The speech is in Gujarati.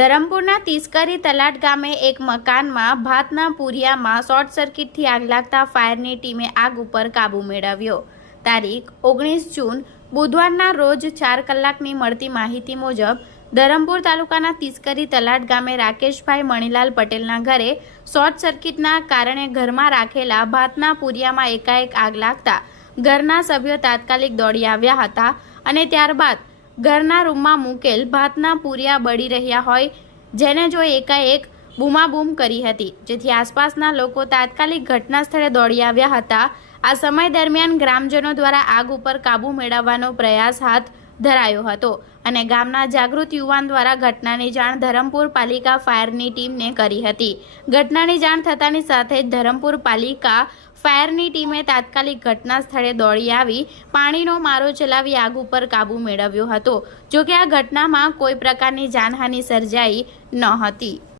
ધરમપુરના તિસ્કરી તલાટ ગામે એક મકાનમાં ભાતના પૂરિયામાં શોર્ટ સર્કિટથી આગ લાગતા ફાયરની ટીમે આગ ઉપર કાબૂ મેળવ્યો. તારીખ ઓગણીસ જૂન, બુધવારના રોજ ચાર કલાકની મળતી માહિતી મુજબ, ધરમપુર તાલુકાના તિસ્કરી તલાટ ગામે રાકેશભાઈ મણીલાલ પટેલના ઘરે શોર્ટ સર્કિટના કારણે ઘરમાં રાખેલા ભાતના પૂરિયામાં એકાએક આગ લાગતા ઘરના સભ્યો તાત્કાલિક દોડી આવ્યા હતા અને ત્યારબાદ ઘરના રૂમમાં મૂકેલ ભાતના પૂરિયા બળી રહ્યા હોય, જેને જોઈ એકાએક બૂમાબૂમ કરી હતી. જેથી આસપાસના લોકો તાત્કાલિક ઘટના સ્થળે દોડી આવ્યા હતા. આ સમય દરમિયાન ગ્રામજનો દ્વારા આગ ઉપર કાબૂ મેળવવાનો પ્રયાસ હાથ ધરાયો હતો અને ગામના જાગૃત યુવાન દ્વારા ઘટનાની જાણ ધરમપુર પાલિકા ફાયરની ટીમને કરી હતી. ઘટનાની જાણ થતાની સાથે જ ધરમપુર પાલિકા ફાયરની ટીમે તાત્કાલિક ઘટના સ્થળે દોડી આવી, પાણીનો મારો ચલાવી આગ ઉપર કાબૂ મેળવ્યો હતો, જોકે આ ઘટનામાં કોઈ પ્રકારની જાનહાનિ સર્જાઈ ન હતી.